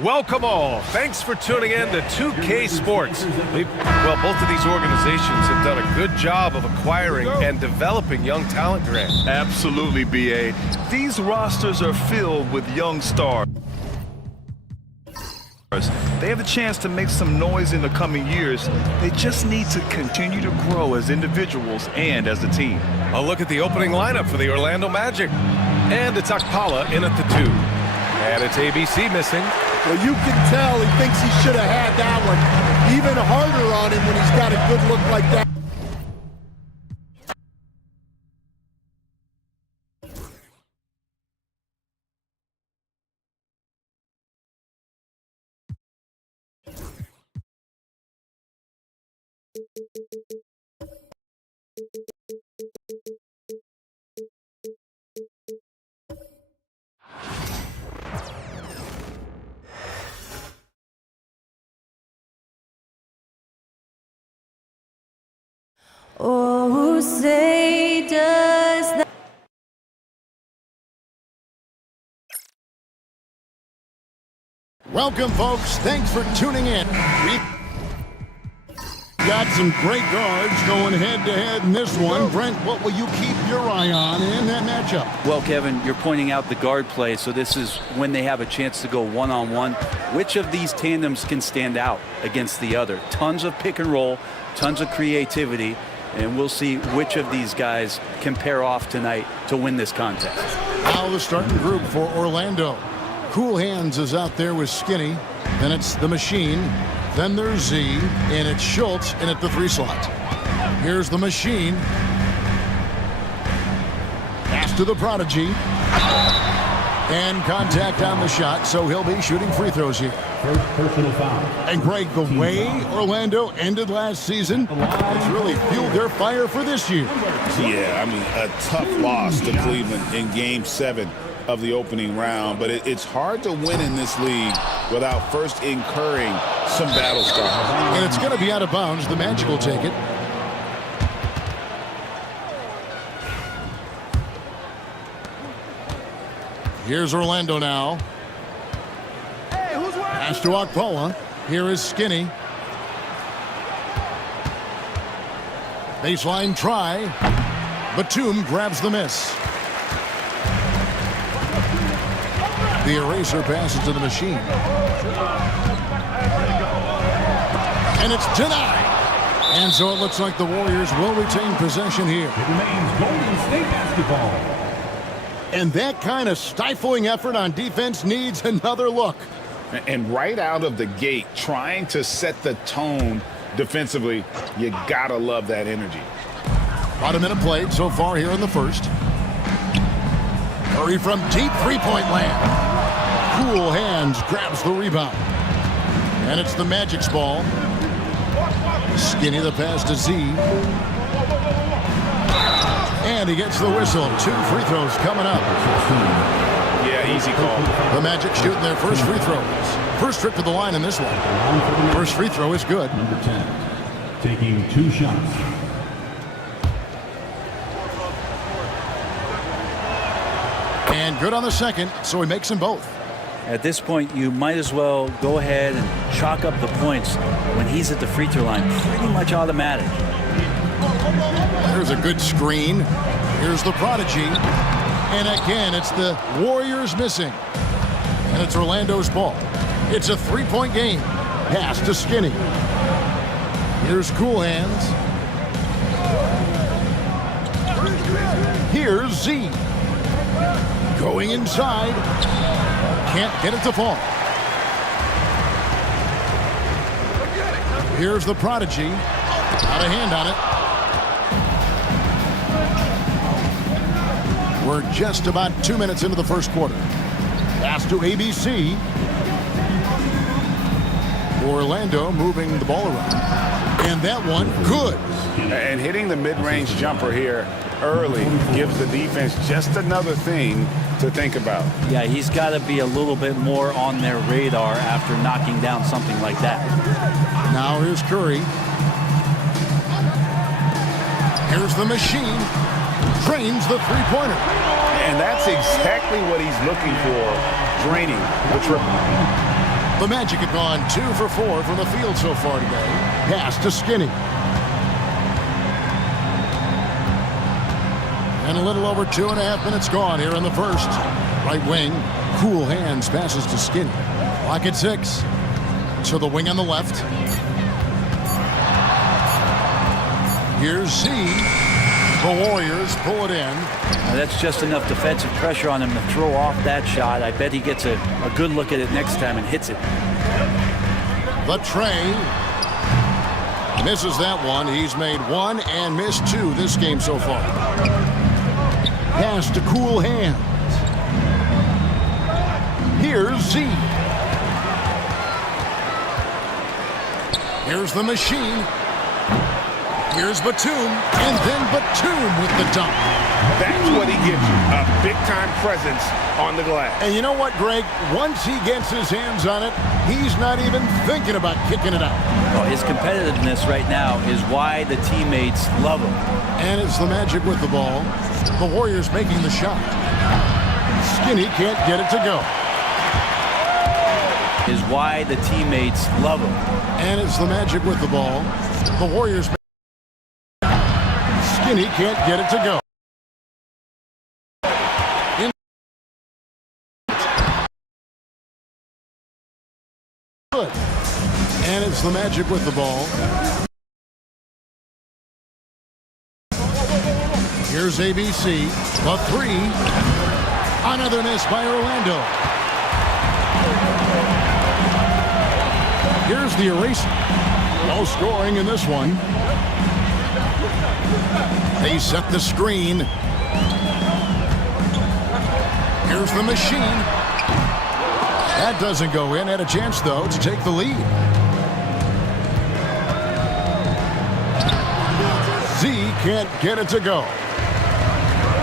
Welcome all. Thanks for tuning in to 2K Sports. Both of these organizations have done a good job of acquiring and developing young talent, Grant. Absolutely, BA. These rosters are filled with young stars. They have a chance to make some noise in the coming years. They just need to continue to grow as individuals and as a team. A look at the opening lineup for the Orlando Magic. And it's Akpala in at the 2. And it's ABC missing. Well, you can tell he thinks he should have had that one. Even harder on him when he's got a good look like that. Oh, say does that. Welcome, folks. Thanks for tuning in. We've got some great guards going head-to-head in this one. Brent, what will you keep your eye on in that matchup? Well, Kevin, you're pointing out the guard play, so this is when they have a chance to go one-on-one. Which of these tandems can stand out against the other? Tons of pick and roll, tons of creativity, and we'll see which of these guys can pair off tonight to win this contest. Now the starting group for Orlando. Cool Hands is out there with Skinny. Then it's the Machine. Then there's Z. And it's Schultz in at the 3 slot. Here's the Machine. Pass to the Prodigy. And contact on the shot, so he'll be shooting free throws here. First personal foul. And Greg, the way Orlando ended last season, it's really fueled their fire for this year. Yeah, I mean, a tough loss to Cleveland in Game 7 of the opening round, but it's hard to win in this league without first incurring some battle scars. And it's going to be out of bounds. The Magic will take it. Here's Orlando now. Pass to Akpala. Here is Skinny. Baseline try. Batum grabs the miss. The eraser passes to the Machine. And it's denied. And so it looks like the Warriors will retain possession here. It remains Golden State basketball. And that kind of stifling effort on defense needs another look. And right out of the gate, trying to set the tone defensively, you gotta love that energy. About a minute played so far here in the first. Curry from deep three-point land. Cool Hands grabs the rebound. And it's the Magic's ball. Skinny the pass to Z. And he gets the whistle. 2 free throws coming up. Yeah, easy call. The Magic shooting their first free throws. First trip to the line in this one. First free throw is good. Number 10, taking 2 shots. And good on the second, so he makes them both. At this point, you might as well go ahead and chalk up the points when he's at the free throw line. Pretty much automatic. There's a good screen. Here's the Prodigy. And again, it's the Warriors missing. And it's Orlando's ball. It's a 3-point game. Pass to Skinny. Here's Cool Hands. Here's Z. Going inside. Can't get it to fall. Here's the Prodigy. Got a hand on it. We're just about 2 minutes into the first quarter. Pass to ABC. Orlando moving the ball around. And that one, good. And hitting the mid-range jumper here early gives the defense just another thing to think about. Yeah, he's got to be a little bit more on their radar after knocking down something like that. Now here's Curry. Here's the Machine. Drains the three-pointer. And that's exactly what he's looking for, draining the triple. The Magic have gone 2 for 4 from the field so far today. Pass to Skinny. And a little over 2.5 minutes gone here in the first. Right wing, cool hands, passes to Skinny. Clock at 6. To the wing on the left. Here's Z. The Warriors pull it in. Now that's just enough defensive pressure on him to throw off that shot. I bet he gets a good look at it next time and hits it. The Trey misses that one. He's made 1 and missed 2 this game so far. Pass to cool hands. Here's Z. Here's the machine. Here's Batum, and then Batum with the dunk. That's what he gives you, a big-time presence on the glass. And you know what, Greg? Once he gets his hands on it, he's not even thinking about kicking it out. Well, his competitiveness right now is why the teammates love him. And it's the Magic with the ball. The Warriors making the shot. Skinny can't get it to go. Is why the teammates love him. And it's the Magic with the ball. The Warriors. Skinny can't get it to go. Good. And it's the Magic with the ball. Here's ABC. The 3. Another miss by Orlando. Here's the eraser. No scoring in this one. They set the screen. Here's the machine. That doesn't go in. Had a chance, though, to take the lead. Z can't get it to go.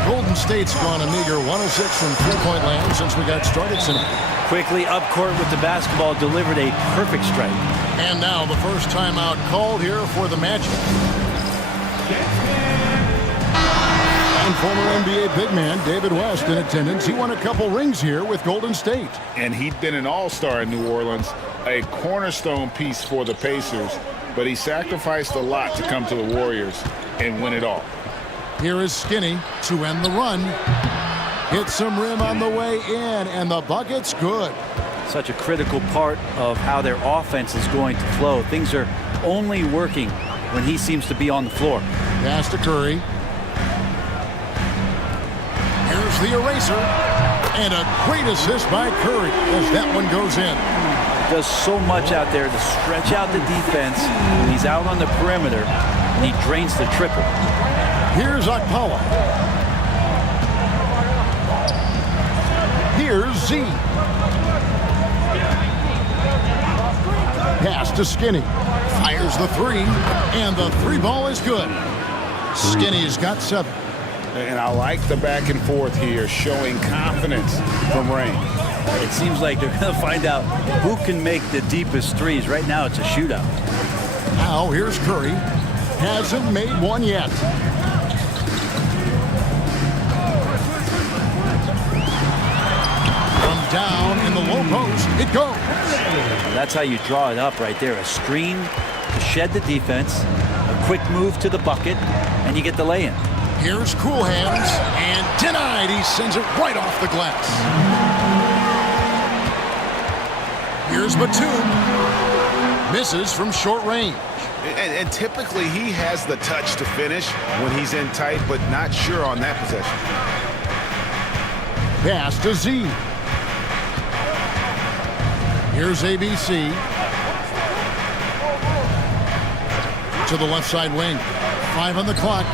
Golden State's gone a meager 106 from three-point land since we got started tonight. Quickly up court with the basketball, delivered a perfect strike. And now the first timeout called here for the Magic. And former NBA big man David West in attendance. He won a couple rings here with Golden State. And he'd been an all-star in New Orleans, a cornerstone piece for the Pacers, but he sacrificed a lot to come to the Warriors and win it all. Here is Skinny to end the run. Hit some rim on the way in, and the bucket's good. Such a critical part of how their offense is going to flow. Things are only working when he seems to be on the floor. Pass to Curry. Here's the eraser. And a great assist by Curry as that one goes in. Does so much out there to stretch out the defense when he's out on the perimeter, and he drains the triple. Here's Akpala. Here's Z. Pass to Skinny. Fires the 3, and the 3 ball is good. Skinny's got 7. And I like the back and forth here, showing confidence from range. It seems like they're going to find out who can make the deepest threes. Right now, it's a shootout. Now, here's Curry. Hasn't made one yet. From down in the low post, it goes. That's how you draw it up right there. A screen to shed the defense, a quick move to the bucket, and you get the lay-in. Here's Cool Hands, and denied. He sends it right off the glass. Here's Batum. Misses from short range. And typically he has the touch to finish when he's in tight, but not sure on that possession. Pass to Z. Here's ABC. To the left side wing. 5 on the clock.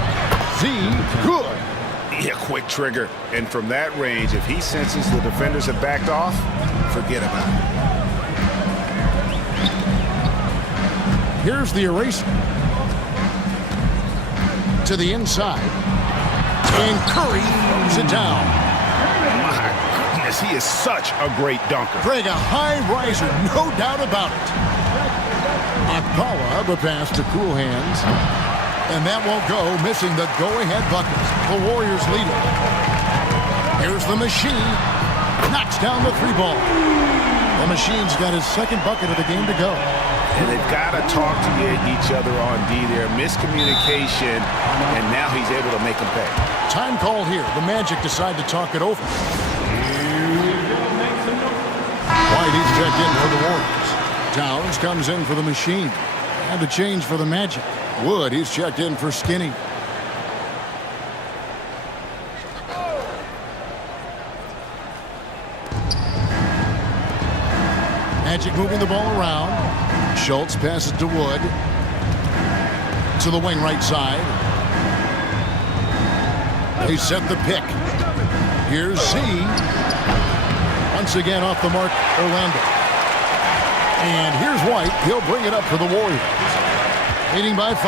Z, good. Yeah, quick trigger. And from that range, if he senses the defenders have backed off, forget about it. Here's the eraser. To the inside. And Curry throws it down. My goodness, he is such a great dunker. Greg, a high riser, no doubt about it. Akpala, the pass to Cool Hands. And that won't go, missing the go-ahead bucket. The Warriors lead it. Here's the machine. Knocks down the 3 ball. The Machine's got his second bucket of the game to go. And they've got to talk to each other on D there. Miscommunication, and now he's able to make them pay. Time called here. The Magic decide to talk it over. White, he's checked in for the Warriors. Towns comes in for the Machine. And the change for the Magic. Wood, he's checked in for Skinny. Magic moving the ball around. Schultz passes to Wood. To the wing right side. They set the pick. Here's Z. Once again off the mark, Orlando. And here's White. He'll bring it up for the Warriors. Leading by 5.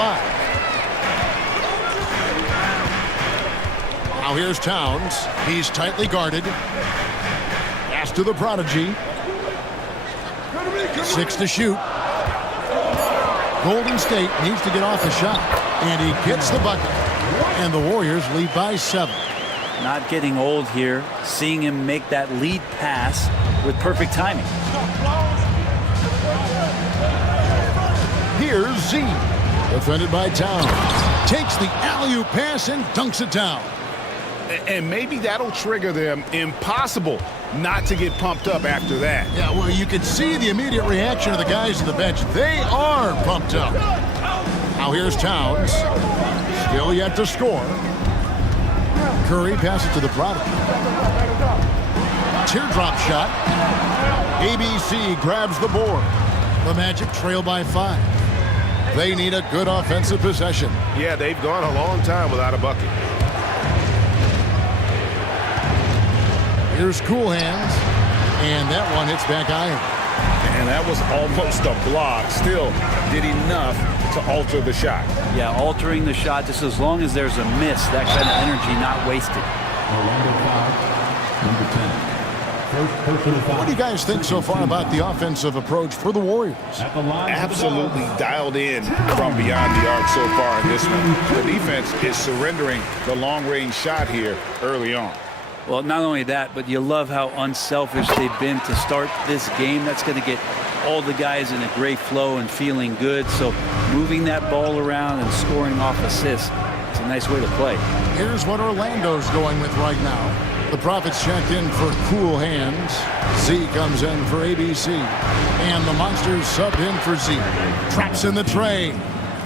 Now here's Towns. He's tightly guarded. Pass to the Prodigy. 6 to shoot. Golden State needs to get off the shot. And he gets the bucket. And the Warriors lead by 7. Not getting old here. Seeing him make that lead pass with perfect timing. Here's Z. Defended by Towns. Takes the alley-oop pass and dunks it down. And maybe that'll trigger them. Impossible not to get pumped up after that. Yeah, well, you can see the immediate reaction of the guys on the bench. They are pumped up. Now here's Towns. Still yet to score. Curry passes to the Prodigy. Teardrop shot. ABC grabs the board. The Magic trail by 5. They need a good offensive possession. Yeah, they've gone a long time without a bucket. Here's Cool Hands. And that one hits back iron. And that was almost a block. Still did enough to alter the shot. Yeah, altering the shot just as long as there's a miss. That kind of energy not wasted. Orlando foul, number 10. First personal foul. What do you guys think so far about the offensive approach for the Warriors? At the line. Absolutely dialed in from beyond the arc so far in this one. The defense is surrendering the long-range shot here early on. Well, not only that, but you love how unselfish they've been to start this game. That's going to get all the guys in a great flow and feeling good. So moving that ball around and scoring off assists, it's a nice way to play. Here's what Orlando's going with right now. The Prophets checked in for Cool Hands. Z comes in for ABC. And the Monsters subbed in for Z. Traps in the tray.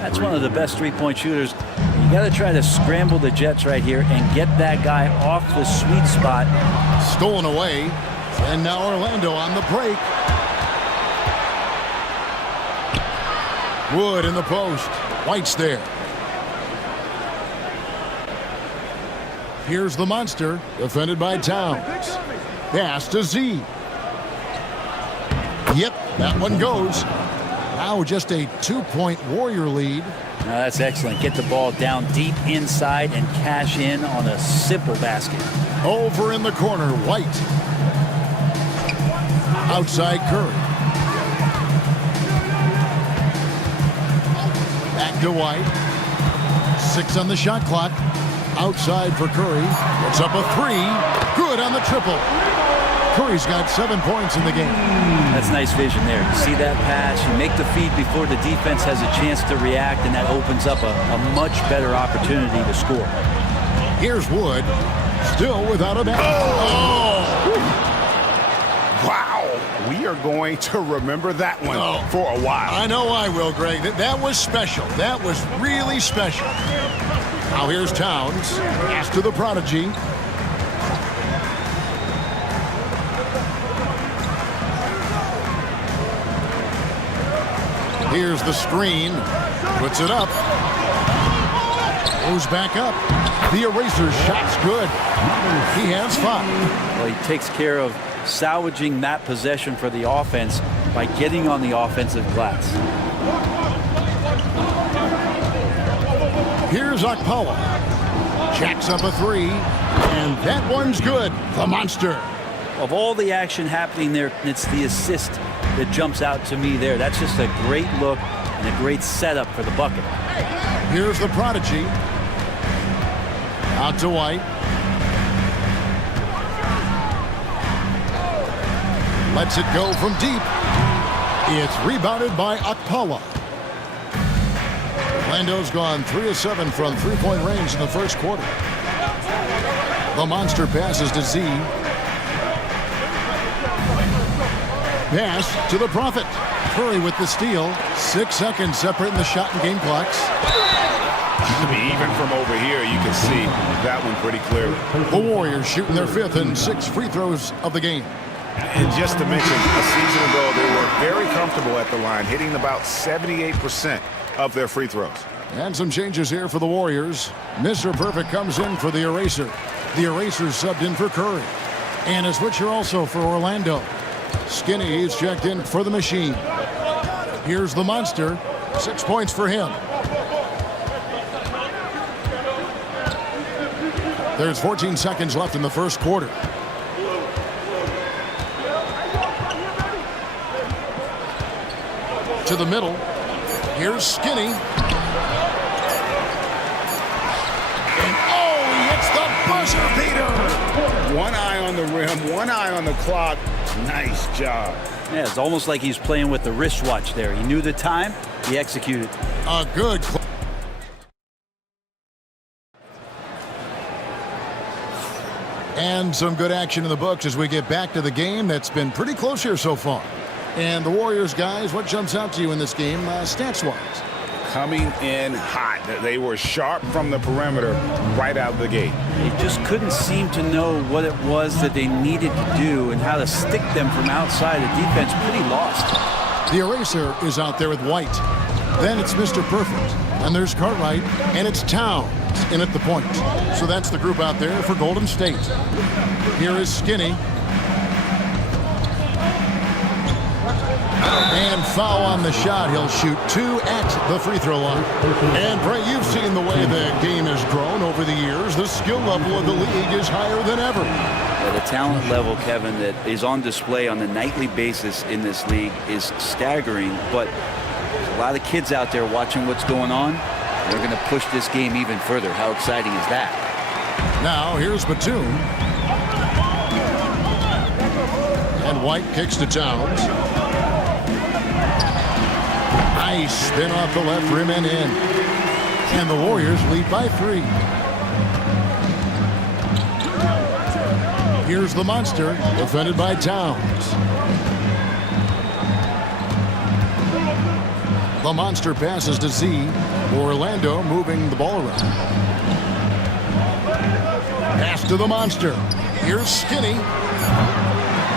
That's one of the best three-point shooters. You got to try to scramble the Jets right here and get that guy off the sweet spot. Stolen away. And now Orlando on the break. Wood in the post. White's there. Here's the Monster, defended by Towns. Pass to Z. Yep, that one goes. Now just a 2-point Warrior lead. Now that's excellent. Get the ball down deep inside and cash in on a simple basket. Over in the corner, White. Outside Curry. Back to White. 6 on the shot clock. Outside for Curry. It's up a 3. Good on the triple. Curry's got 7 points in the game. That's nice vision there. You see that pass, you make the feed before the defense has a chance to react, and that opens up a much better opportunity to score. Here's Wood. Still without a basket. Oh! Wow. We are going to remember that one for a while. I know I will, Greg. That was special. That was really special. Now here's Towns. Pass to the Prodigy. Here's the screen. Puts it up. Goes back up. The eraser shot's good. He has 5. Well, he takes care of salvaging that possession for the offense by getting on the offensive glass. Here's Okpala. Jacks up a 3. And that one's good. The Monster. Of all the action happening there, it's the assist that jumps out to me there. That's just a great look and a great setup for the bucket. Here's the Prodigy. Out to White. Lets it go from deep. It's rebounded by Akpala. Orlando's gone 3 of 7 from three-point range in the first quarter. The monster passes to Z. Pass to the Prophet. Curry with the steal. 6 seconds separating the shot and game clocks. I mean, even from over here, you can see that one pretty clearly. The Warriors shooting their 5th and 6th free throws of the game. And just to mention, a season ago, they were very comfortable at the line, hitting about 78% of their free throws. And some changes here for the Warriors. Mr. Perfect comes in for the Eraser. The Eraser subbed in for Curry. And a switcher also for Orlando. Skinny is checked in for the Machine. Here's the Monster. 6 points for him. There's 14 seconds left in the first quarter. To the middle. Here's Skinny. And oh, he hits the buzzer beater. One eye on the rim, one eye on the clock. Nice job. Yeah, it's almost like he's playing with the wristwatch there. He knew the time, he executed. A good and some good action in the books as we get back to the game that's been pretty close here so far. And the Warriors, guys, what jumps out to you in this game stats-wise? Coming in hot. They were sharp from the perimeter right out of the gate. They just couldn't seem to know what it was that they needed to do and how to stick them from outside. The defense pretty lost. The Eraser is out there with White. Then it's Mr. Perfect. And there's Cartwright. And it's Towns in at the point. So that's the group out there for Golden State. Here is Skinny. And foul on the shot. He'll shoot 2 at the free throw line. And, Bray, you've seen the way the game has grown over the years. The skill level of the league is higher than ever. Yeah, the talent level, Kevin, that is on display on a nightly basis in this league is staggering. But there's a lot of kids out there watching what's going on. They're going to push this game even further. How exciting is that? Now, here's Batum. And White kicks to Towns. Nice spin off the left rim and in. And the Warriors lead by 3. Here's the Monster, defended by Towns. The Monster passes to Z. Orlando moving the ball around. Pass to the Monster. Here's Skinny.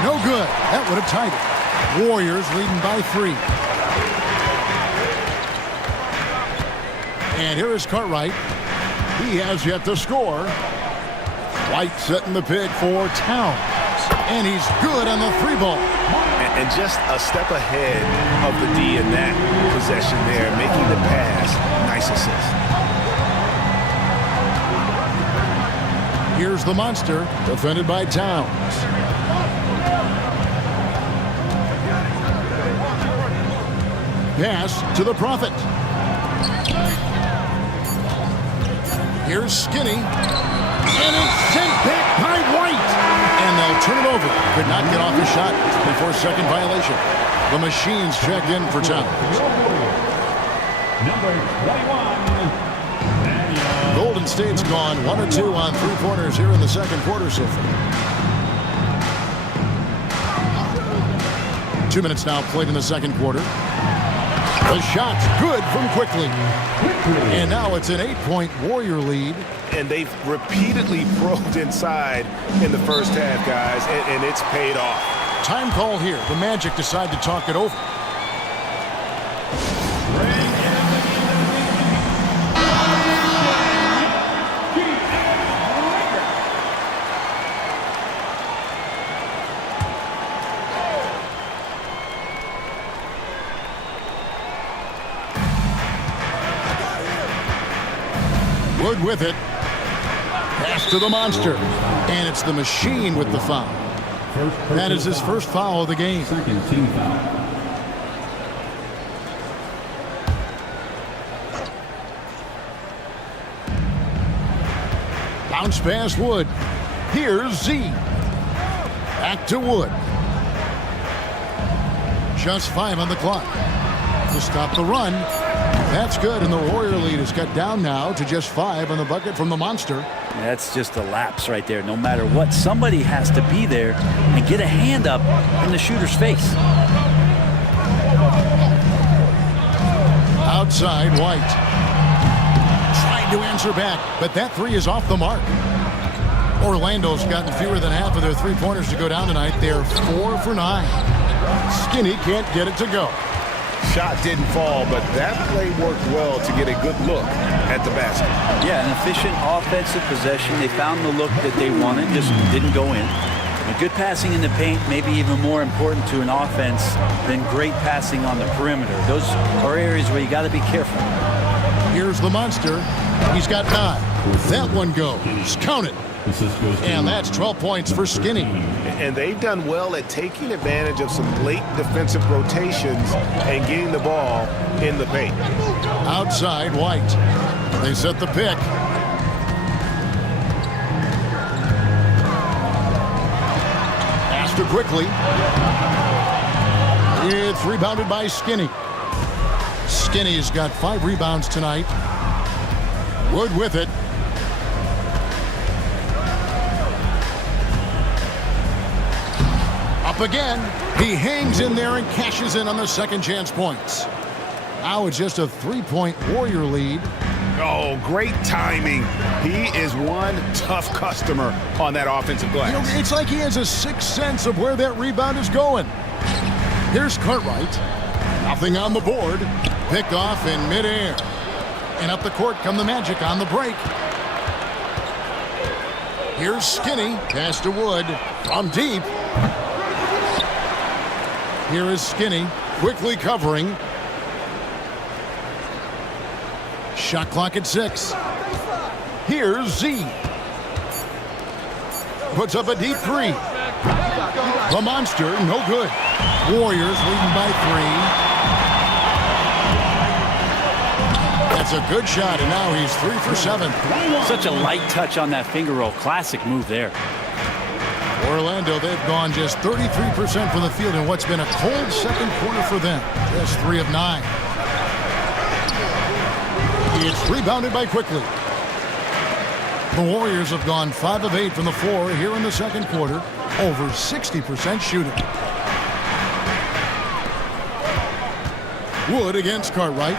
No good. That would have tied it. Warriors leading by 3. And here is Cartwright. He has yet to score. White setting the pick for Towns. And he's good on the 3-ball. And just a step ahead of the D in that possession there, making the pass. Nice assist. Here's the Monster, defended by Towns. Pass to the Prophet. Here's Skinny. And it's sent back by White. And they'll turn it over. Could not get off the shot before second violation. The Machines check in for Towns. Number 21. Golden State's gone 1 or 2 on 3-pointers here in the second quarter so far. 2 minutes now played in the second quarter. The shot's good from Quickly. And now it's an 8-point Warrior lead. And they've repeatedly probed inside in the first half, guys, and it's paid off. Time call here. The Magic decide to talk it over. Wood with it. Pass to the Monster. And it's the Machine with the foul. That is his first foul of the game. Second team foul. Bounce pass Wood. Here's Z. Back to Wood. Just 5 on the clock to stop the run. That's good, and the Warrior lead is cut down now to just 5 on the bucket from the Monster. That's just a lapse right there. No matter what, somebody has to be there and get a hand up in the shooter's face. Outside, White. Trying to answer back, but that three is off the mark. Orlando's gotten fewer than half of their three-pointers to go down tonight. They're 4 for 9. Skinny can't get it to go. Shot didn't fall, but that play worked well to get a good look at the basket. Yeah, an efficient offensive possession. They found the look that they wanted, just didn't go in. A good passing in the paint may be even more important to an offense than great passing on the perimeter. Those are areas where you got to be careful. Here's the Monster. He's got 9. That one goes. Count it. And that's 12 points for Skinny. And they've done well at taking advantage of some late defensive rotations and getting the ball in the paint. Outside, White. They set the pick. Astor quickly. It's rebounded by Skinny. Skinny's got 5 rebounds tonight. Wood with it. Up again. He hangs in there and cashes in on the second chance points. Now it's just a 3-point Warrior lead. Oh, great timing. He is one tough customer on that offensive glass. You know, it's like he has a sixth sense of where that rebound is going. Here's Cartwright. Nothing on the board. Picked off in midair. And up the court come the Magic on the break. Here's Skinny. Pass to Wood. From deep. Here is Skinny. Quickly covering. Shot clock at 6. Here's Z. Puts up a deep 3. The Monster, no good. Warriors leading by 3. That's a good shot, and now he's 3 for 7. Such a light touch on that finger roll. Classic move there. Orlando, they've gone just 33% from the field in what's been a cold second quarter for them. Just 3 of 9. It's rebounded by Quickly. The Warriors have gone 5 of 8 from the floor here in the second quarter. Over 60% shooting. Wood against Cartwright.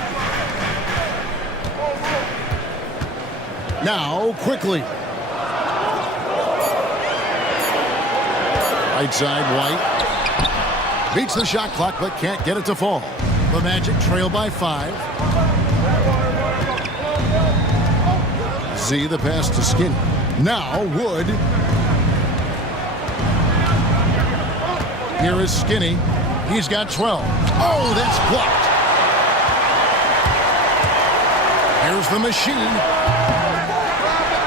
Now Quickly. Right side, White. Beats the shot clock, but can't get it to fall. The Magic trail by 5. Z, the pass to Skinny. Now Wood. Here is Skinny. He's got 12. Oh, that's blocked. Here's the Machine.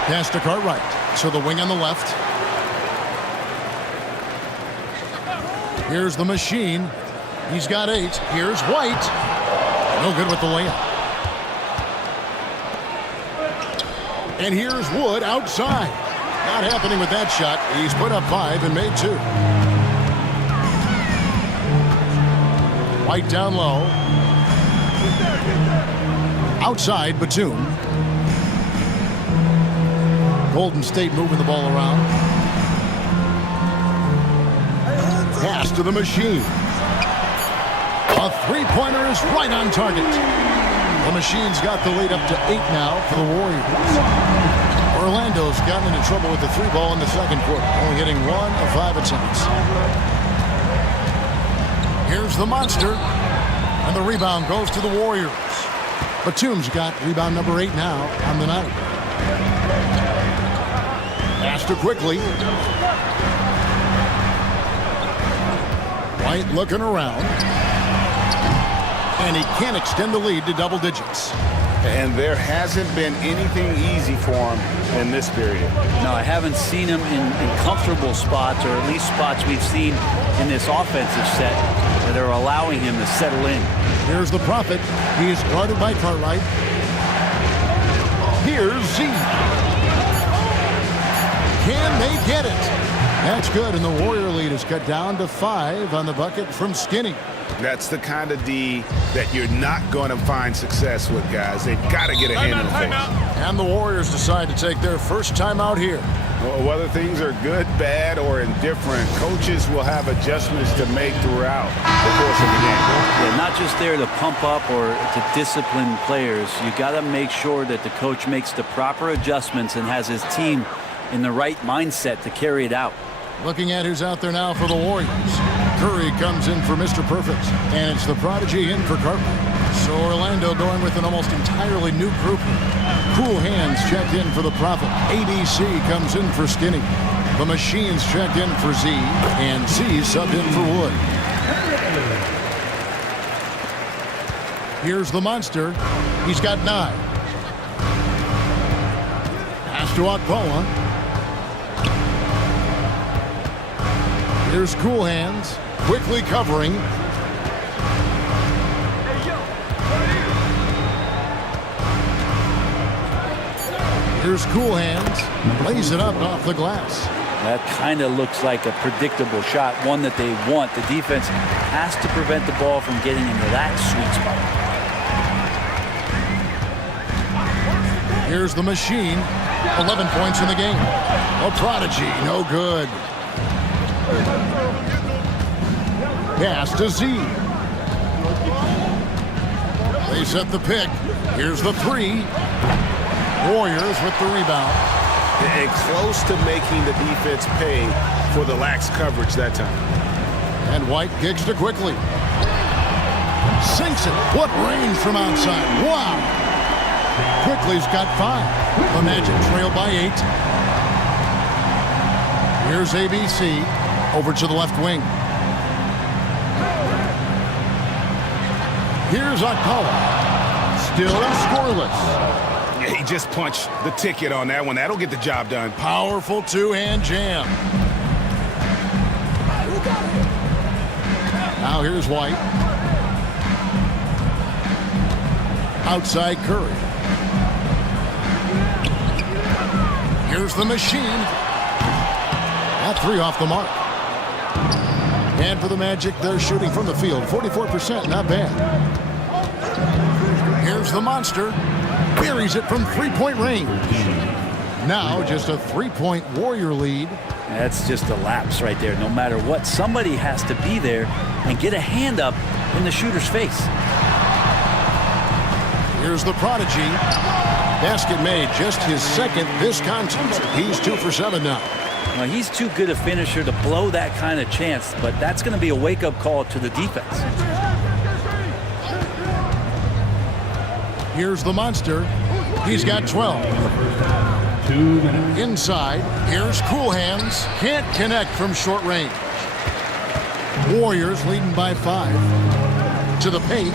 Pass to Cartwright. So the wing on the left. Here's the Machine. He's got 8. Here's White. No good with the layup. And here's Wood outside. Not happening with that shot. He's put up 5 and made 2. White down low. Outside, Batum. Golden State moving the ball around. Pass to the Machine. A three-pointer is right on target. The Machine's got the lead up to 8 now for the Warriors. Orlando's gotten into trouble with the 3-ball in the second quarter, only hitting 1 of 5 attempts. Here's the Monster, and the rebound goes to the Warriors. Batum's got rebound number 8 now on the night. Astor quickly. White looking around. And he can't extend the lead to double digits. And there hasn't been anything easy for him in this period. No, I haven't seen him in comfortable spots, or at least spots we've seen in this offensive set that are allowing him to settle in. Here's the Prophet. He is guarded by Cartwright. Here's Z. Can they get it? That's good, and the Warrior lead is cut down to 5 on the bucket from Skinny. That's the kind of D that you're not going to find success with, guys. They've got to get a hand in the face. And the Warriors decide to take their first timeout here. Well, whether things are good, bad, or indifferent, coaches will have adjustments to make throughout the course of the game. Yeah, not just there to pump up or to discipline players. You got to make sure that the coach makes the proper adjustments and has his team in the right mindset to carry it out. Looking at who's out there now for the Warriors. Curry comes in for Mr. Perfect, and it's the prodigy in for Carter. So Orlando going with an almost entirely new group. Cool Hands checked in for the Prophet. ABC comes in for Skinny. The Machines checked in for Z, and Z subbed in for Wood. Here's the Monster. He's got 9. Pass to Akpola. Here's Cool Hands, quickly covering. Here's Cool Hands, lays it up off the glass. That kind of looks like a predictable shot, one that they want. The defense has to prevent the ball from getting into that sweet spot. Here's the Machine, 11 points in the game. A prodigy, no good. Pass to Z. They set the pick. Here's the 3. Warriors with the rebound. And close to making the defense pay for the lax coverage that time. And White kicks to Quickly. Sinks it. What range from outside. Wow. Quickly's got 5. The Magic trail by 8. Here's ABC. Over to the left wing. Here's Akpola. Still scoreless. He just punched the ticket on that one. That'll get the job done. Powerful two-hand jam. Now here's White. Outside Curry. Here's the Machine. That 3 off the mark. And for the Magic, they're shooting from the field. 44%, not bad. Here's the Monster. Buries it from 3-point range. Now just a 3-point Warrior lead. That's just a lapse right there. No matter what, somebody has to be there and get a hand up in the shooter's face. Here's the prodigy. Basket made, just his second this contest. He's 2 for 7 now. Well, he's too good a finisher to blow that kind of chance, but that's going to be a wake-up call to the defense. Here's the Monster. He's got 12. 2 minutes. Inside, here's Cool Hands. Can't connect from short range. Warriors leading by 5. To the paint.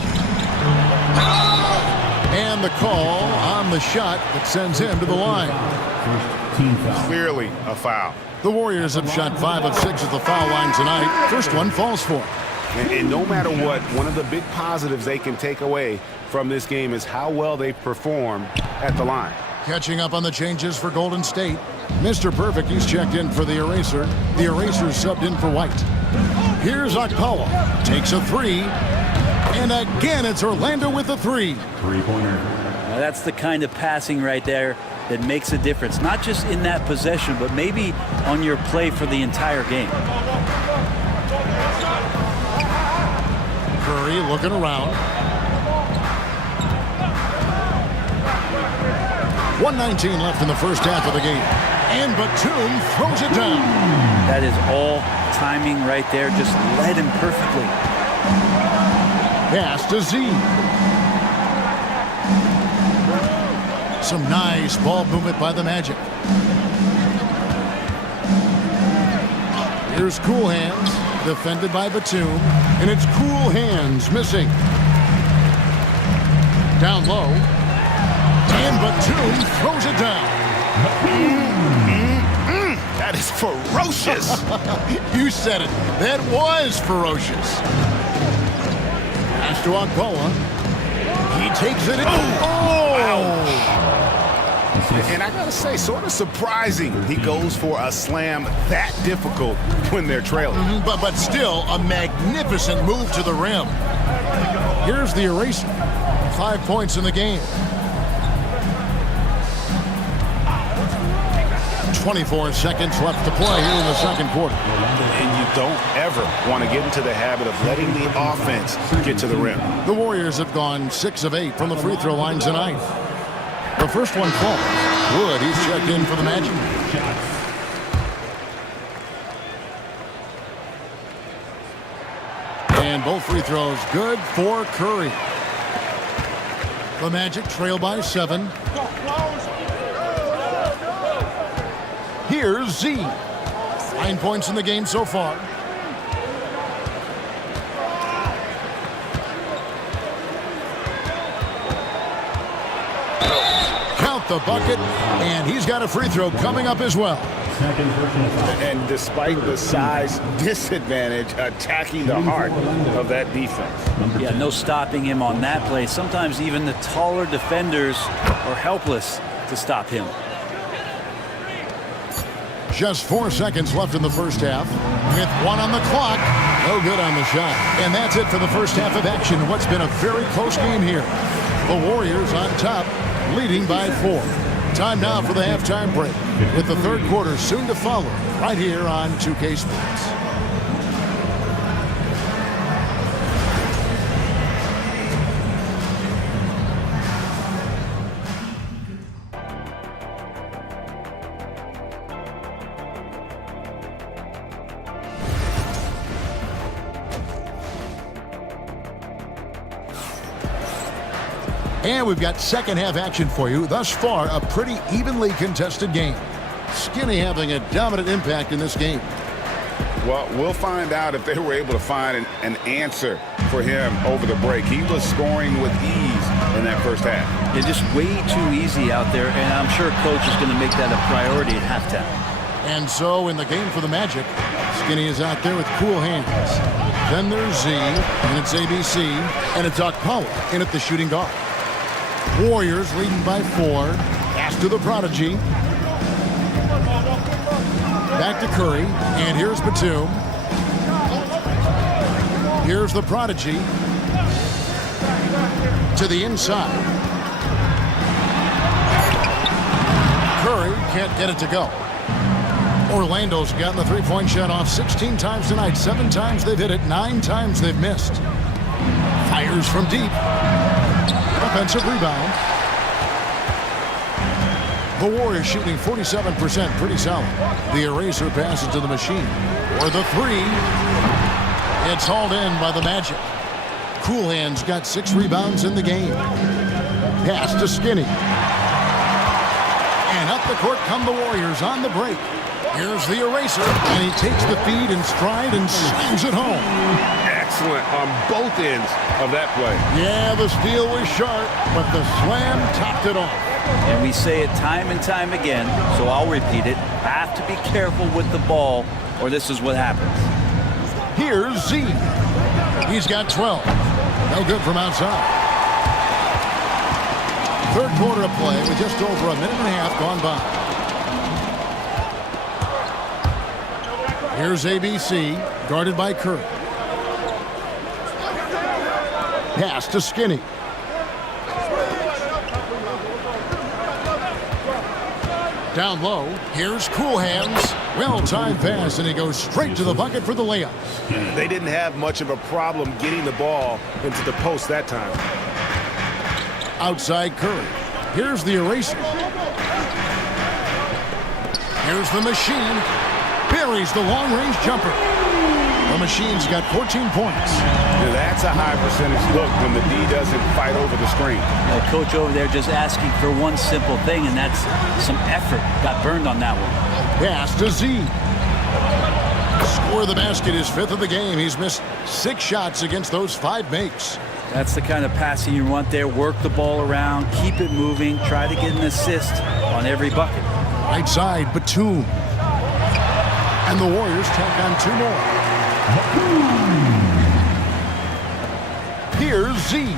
And the call on the shot that sends him to the line. First team foul. Clearly a foul. The Warriors have shot 5 of 6 at the foul line tonight. First one falls for him. And no matter what, one of the big positives they can take away from this game is how well they perform at the line. Catching up on the changes for Golden State. Mr. Perfect, he's checked in for the Eraser. The Eraser's subbed in for White. Here's Akpola. Takes a 3. And again, it's Orlando with a 3. Three-pointer. Now, that's the kind of passing right there that makes a difference, not just in that possession, but maybe on your play for the entire game. Curry looking around. 1:19 left in the first half of the game. And Batum throws it down. That is all timing right there. Just led him perfectly. Pass to Z. Some nice ball movement by the Magic. Here's Cool Hands, defended by Batum, and it's Cool Hands missing. Down low, and Batum throws it down. That is ferocious. You said it. That was ferocious. Pass to Akpola. He takes it in. Oh! And I gotta say, sort of surprising he goes for a slam that difficult when they're trailing. But still a magnificent move to the rim. Here's the eraser. 5 points in the game. 24 seconds left to play here in the second quarter. And you don't ever want to get into the habit of letting the offense get to the rim. The Warriors have gone 6 of 8 from the free throw line tonight. The first one falls. Wood, he's checked in for the Magic. And both free throws good for Curry. The Magic trail by 7. Here's Z. 9 points in the game so far. Count the bucket, and he's got a free throw coming up as well. And despite the size disadvantage, attacking the heart of that defense. Yeah, no stopping him on that play. Sometimes even the taller defenders are helpless to stop him. Just 4 seconds left in the first half. With 1 on the clock. No good on the shot. And that's it for the first half of action. What's been a very close game here. The Warriors on top, leading by 4. Time now for the halftime break, with the third quarter soon to follow, right here on 2K Sports. And we've got second half action for you. Thus far, a pretty evenly contested game. Skinny having a dominant impact in this game. Well, we'll find out if they were able to find an answer for him over the break. He was scoring with ease in that first half. They're just way too easy out there, and I'm sure coach is going to make that a priority at halftime. And so in the game for the Magic, Skinny is out there with cool hands. Then there's Z, and it's ABC, and it's Doc Powell in at the shooting guard. Warriors leading by 4. Pass to the Prodigy. Back to Curry. And here's Batum. Here's the Prodigy. To the inside. Curry can't get it to go. Orlando's gotten the three-point shot off 16 times tonight. 7 times they've hit it. 9 times they've missed. Fires from deep. Offensive rebound. The Warriors shooting 47%, pretty solid. The eraser passes to the machine. For the 3. It's hauled in by the Magic. Cool Hands got 6 rebounds in the game. Pass to Skinny. And up the court come the Warriors on the break. Here's the eraser, and he takes the feed in stride and slams it home. Excellent on both ends of that play. Yeah, the steal was sharp, but the slam topped it off. And we say it time and time again, so I'll repeat it. Have to be careful with the ball, or this is what happens. Here's Z. He's got 12. No good from outside. Third quarter of play with just over a minute and a half gone by. Here's ABC, guarded by Curry. Pass to Skinny. Down low, here's Cool Hands. Well-timed pass, and he goes straight to the bucket for the layup. They didn't have much of a problem getting the ball into the post that time. Outside Curry. Here's the eraser. Here's the machine. Buries the long-range jumper. The machine's got 14 points. Now that's a high percentage look when the D doesn't fight over the screen. Coach over there just asking for one simple thing, and that's some effort. Got burned on that one. Pass to Z. Score of the basket is 5th of the game. He's missed 6 shots against those 5 makes. That's the kind of passing you want there. Work the ball around, keep it moving, try to get an assist on every bucket. Right side, Batum. And the Warriors tack on 2 more. Here's Z.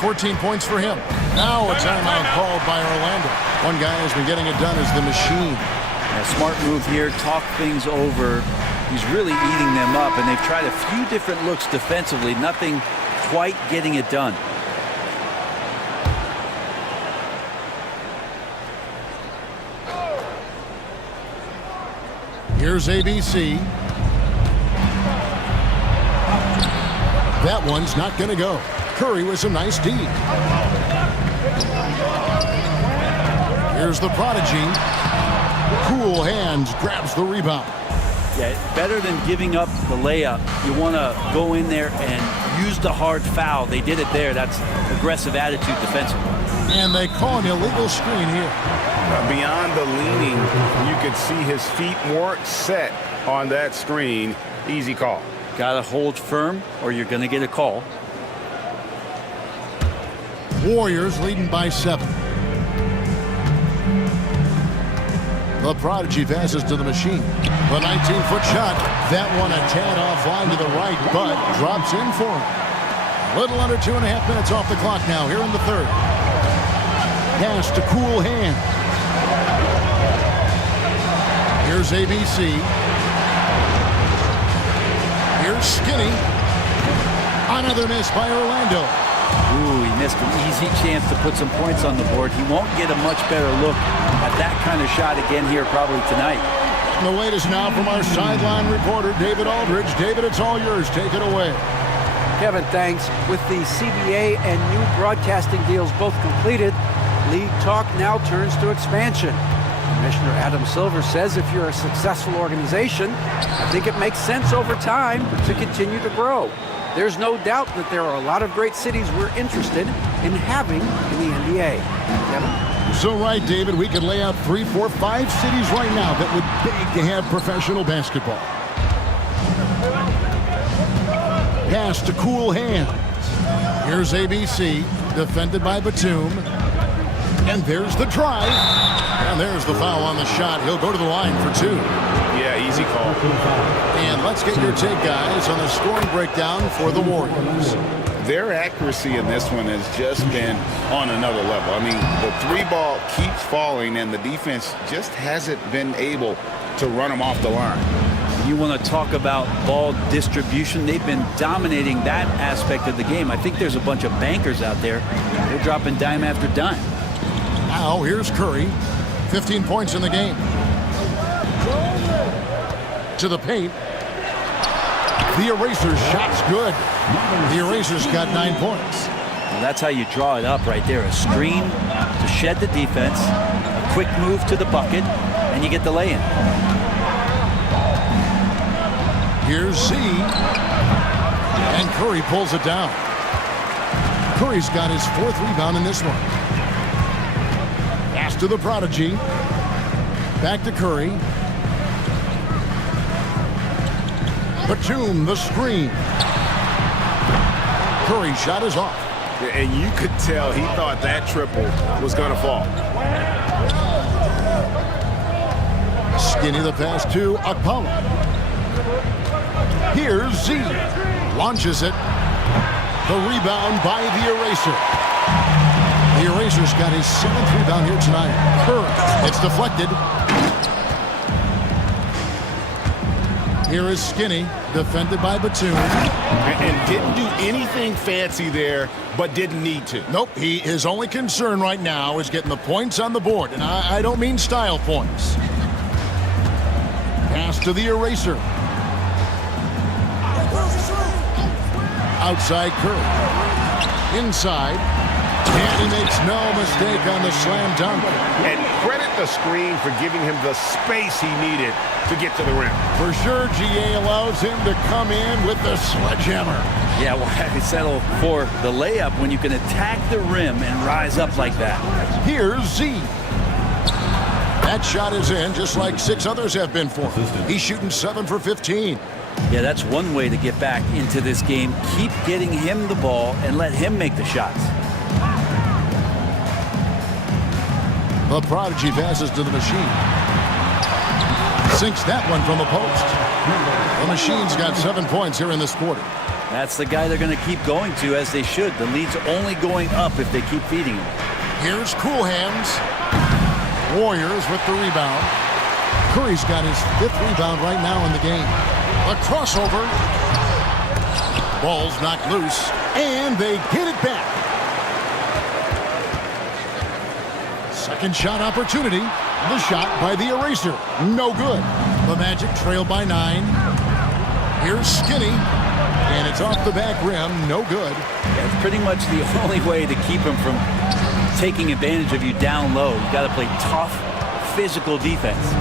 14 points for him. Now a timeout called by Orlando. One guy has been getting it done as the machine. A smart move here, talk things over. He's really eating them up, and they've tried a few different looks defensively. Nothing quite getting it done. Here's ABC. That one's not going to go. Curry with some nice D. Here's the prodigy. Cool hands, grabs the rebound. Yeah, better than giving up the layup. You want to go in there and use the hard foul. They did it there. That's aggressive attitude defensively. And they call an illegal screen here. Beyond the leaning, you could see his feet more set on that screen. Easy call. Got to hold firm or you're going to get a call. Warriors leading by 7. The prodigy passes to the machine. The 19-foot shot. That one a tad offline to the right, but drops in for him. Little under 2.5 minutes off the clock now here in the third. Pass to Cool Hand. Here's ABC. Here's Skinny. Another miss by Orlando. Ooh, he missed an easy chance to put some points on the board. He won't get a much better look at that kind of shot again here probably tonight. The wait is now from our sideline reporter, David Aldridge. David, it's all yours. Take it away. Kevin, thanks. With the CBA and new broadcasting deals both completed, league talk now turns to expansion. Commissioner Adam Silver says if you're a successful organization, I think it makes sense over time to continue to grow. There's no doubt that there are a lot of great cities we're interested in having in the NBA. Kevin? So right, David, we could lay out 3, 4, 5 cities right now that would beg to have professional basketball. Pass to Cool Hands. Here's ABC, defended by Batum. And there's the drive. And there's the foul on the shot. He'll go to the line for 2. Yeah, easy call. And let's get your take, guys, on the scoring breakdown for the Warriors. Their accuracy in this one has just been on another level. I mean, the 3-ball keeps falling, and the defense just hasn't been able to run them off the line. You want to talk about ball distribution. They've been dominating that aspect of the game. I think there's a bunch of bankers out there. They're dropping dime after dime. Now, here's Curry. 15 points in the game. To the paint. The eraser shot's good. The eraser's got 9 points. Well, that's how you draw it up right there. A screen to shed the defense, a quick move to the bucket, and you get the lay-in. Here's Z. And Curry pulls it down. Curry's got his 4th rebound in this one. Pass to the prodigy. Back to Curry. Batum, the screen. Curry's shot is off. And you could tell he thought that triple was going to fall. Skinny the pass to Akpala. Here's Z. Launches it. The rebound by the eraser. The eraser's got his 7th rebound here tonight. Curry. It's deflected. Here is Skinny, defended by Batum. And didn't do anything fancy there, but didn't need to. Nope, his only concern right now is getting the points on the board. And I don't mean style points. Pass to the eraser. Outside Curry. Inside. And he makes no mistake on the slam dunk. And credit the screen for giving him the space he needed to get to the rim. For sure, GA allows him to come in with the sledgehammer. Yeah, why settle for the layup when you can attack the rim and rise up like that? Here's Z. That shot is in, just like 6 others have been for him. He's shooting 7 for 15. Yeah, that's one way to get back into this game. Keep getting him the ball and let him make the shots. The prodigy passes to the machine. Sinks that one from the post. The machine's got 7 points here in this quarter. That's the guy they're going to keep going to, as they should. The lead's only going up if they keep feeding him. Here's Cool Hands. Warriors with the rebound. Curry's got his 5th rebound right now in the game. A crossover. Ball's knocked loose, and they get it back. Second shot opportunity. The shot by the eraser. No good. The Magic trail by 9. Here's Skinny. And it's off the back rim. No good. Yeah, it's pretty much the only way to keep him from taking advantage of you down low. You got to play tough, physical defense.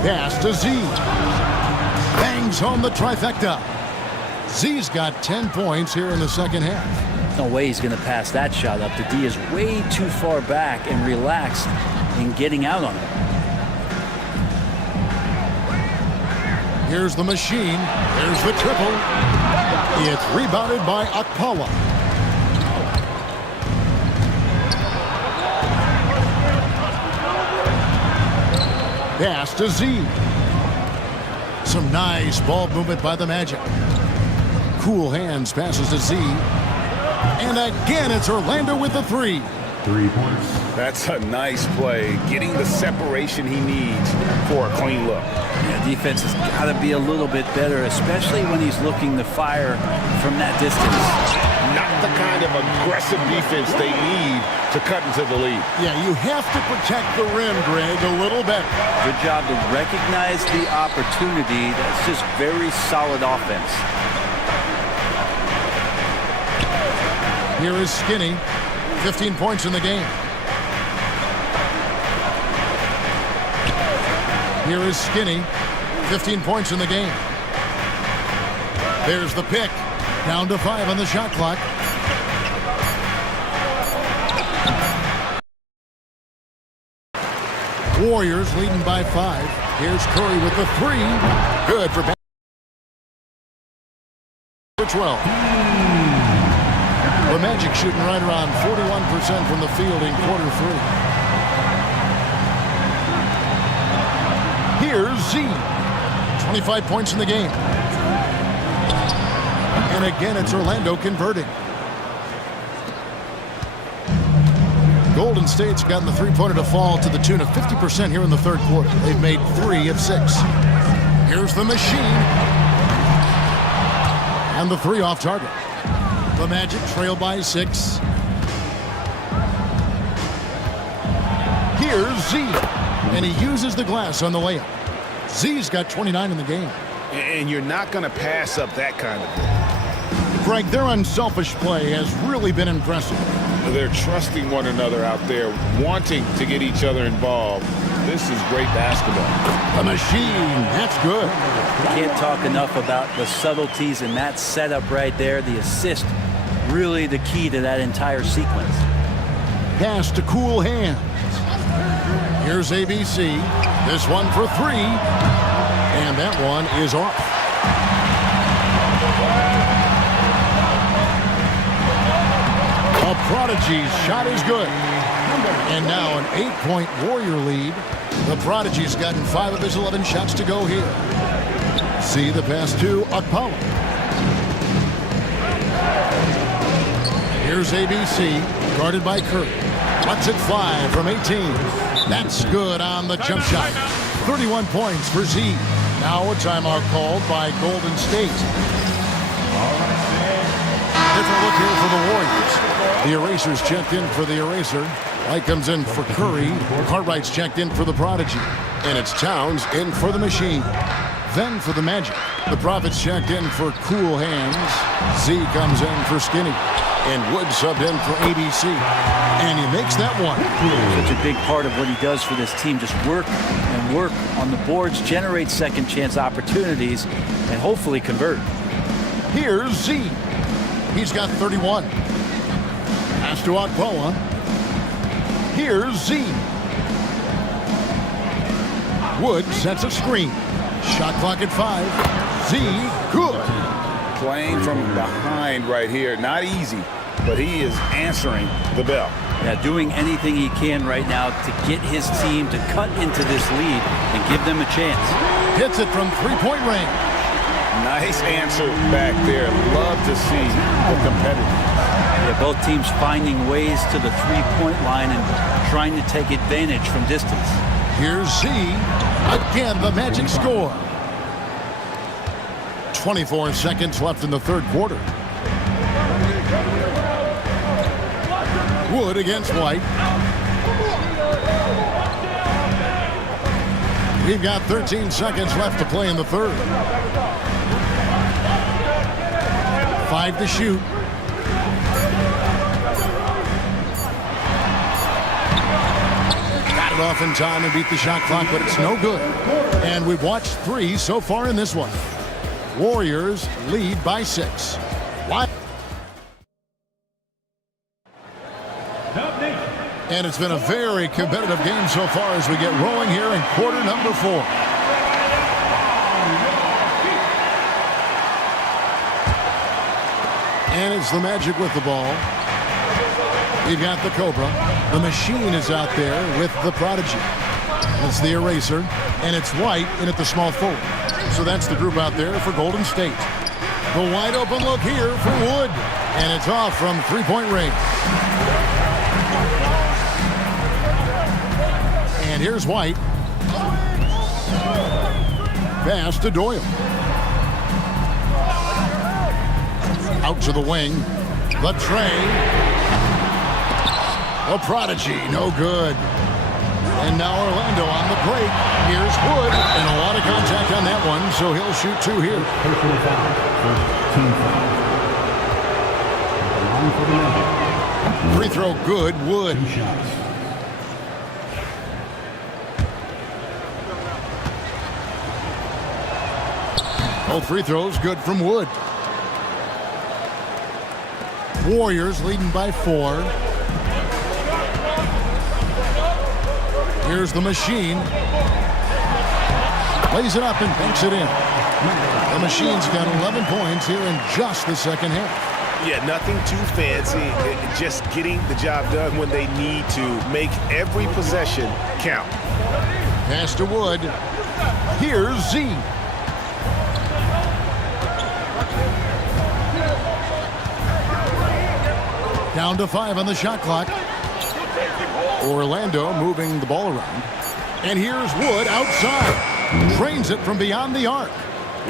Pass to Z. Bangs home the trifecta. Z's got 10 points here in the second half. No way he's going to pass that shot up. The D is way too far back and relaxed in getting out on it. Here's the machine. Here's the triple. It's rebounded by Akpala. Pass to Z. Some nice ball movement by the Magic. Cool Hands passes to Z. And again, it's Orlando with the 3. 3 points. That's a nice play, getting the separation he needs for a clean look. Yeah, defense has got to be a little bit better, especially when he's looking to fire from that distance. Not the kind of aggressive defense they need to cut into the lead. Yeah, you have to protect the rim, Greg, a little better. Good job to recognize the opportunity. That's just very solid offense. Here is Skinny. 15 points in the game. Here is Skinny. 15 points in the game. There's the pick. Down to 5 on the shot clock. Warriors leading by 5. Here's Curry with the 3. Good for 12. The Magic shooting right around 41% from the field in quarter 3. Here's Z. 25 points in the game. And again, it's Orlando converting. Golden State's gotten the three-pointer to fall to the tune of 50% here in the third quarter. They've made 3 of 6. Here's the machine. And the 3 off target. The Magic trail by 6. Here's Z. And he uses the glass on the layup. Z's got 29 in the game. And you're not going to pass up that kind of thing. Greg, their unselfish play has really been impressive. They're trusting one another out there, wanting to get each other involved. This is great basketball. The machine, that's good. Can't talk enough about the subtleties in that setup right there. The assist, really the key to that entire sequence. Pass to Cool Hands. Here's ABC. This one for 3. And that one is off. A Prodigy's shot is good. And now an 8-point Warrior lead. The Prodigy's gotten 5 of his 11 shots to go here. See the pass to Akpala. Here's ABC, guarded by Curry. Lets it fly from 18. That's good on the jump shot. 31 points for Z. Now a timeout called by Golden State. Different look here for the Warriors. The Erasers checked in for the Eraser. White comes in for Curry. Cartwright's checked in for the Prodigy. And it's Towns in for the Machine. Then for the Magic. The Prophets checked in for Cool Hands. Z comes in for Skinny. And Wood subbed in for ABC. And he makes that one. Such a big part of what he does for this team. Just work and work on the boards, generate second chance opportunities, and hopefully convert. Here's Z. He's got 31. Pass to Akpala. Here's Z. Wood sets a screen. Shot clock at 5. Z, good. Playing from behind right here. Not easy, but he is answering the bell. Yeah, doing anything he can right now to get his team to cut into this lead and give them a chance. Hits it from three-point range. Nice answer back there. Love to see the competitiveness. Yeah, both teams finding ways to the three-point line and trying to take advantage from distance. Here's Z. Again, the Magic score. 24 seconds left in the third quarter. Wood against White. We've got 13 seconds left to play in the third. 5 to shoot. Got it off in time and beat the shot clock, but it's no good. And we've watched 3 so far in this one. Warriors lead by 6. And it's been a very competitive game so far as we get rolling here in quarter number 4. And it's the Magic with the ball. You've got the Cobra. The Machine is out there with the Prodigy. It's the Eraser. And it's White in at the small forward. So that's the group out there for Golden State. The wide open look here for Wood. And it's off from three-point range. And here's White. Pass to Doyle. Out to the wing. The tray. The Prodigy, no good. And now Orlando on the break. Here's Wood. And a lot of contact on that one, so he'll shoot 2 here. Personal foul. First team foul. Line for the Magic. Free throw good, Wood. 2 shots. Both free throws good from Wood. Warriors leading by 4. Here's the Machine. Lays it up and banks it in. The Machine's got 11 points here in just the second half. Yeah, nothing too fancy. Just getting the job done when they need to. Make every possession count. Pass to Wood. Here's Z. Down to 5 on the shot clock. Orlando moving the ball around. And here's Wood outside. Drains it from beyond the arc.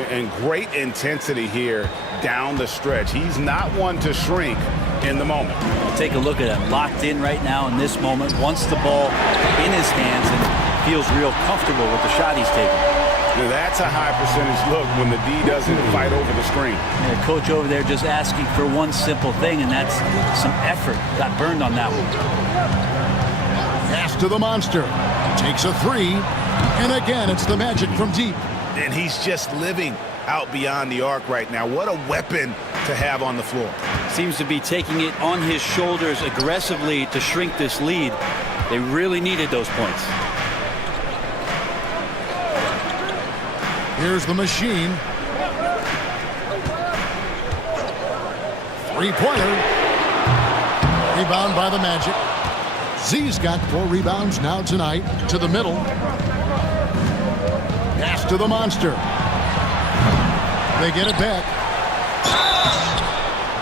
And great intensity here down the stretch. He's not one to shrink in the moment. Take a look at him, locked in right now in this moment, wants the ball in his hands and feels real comfortable with the shot he's taking. Now that's a high percentage look when the D doesn't fight over the screen. And the coach over there just asking for one simple thing, and that's some effort. Got burned on that one. Pass to the Monster. Takes a 3. And again, it's the Magic from deep. And he's just living out beyond the arc right now. What a weapon to have on the floor. Seems to be taking it on his shoulders aggressively to shrink this lead. They really needed those points. Here's the Machine. Three-pointer. Rebound by the Magic. Z's got 4 rebounds now tonight. To the middle. Pass to the Monster. They get it back.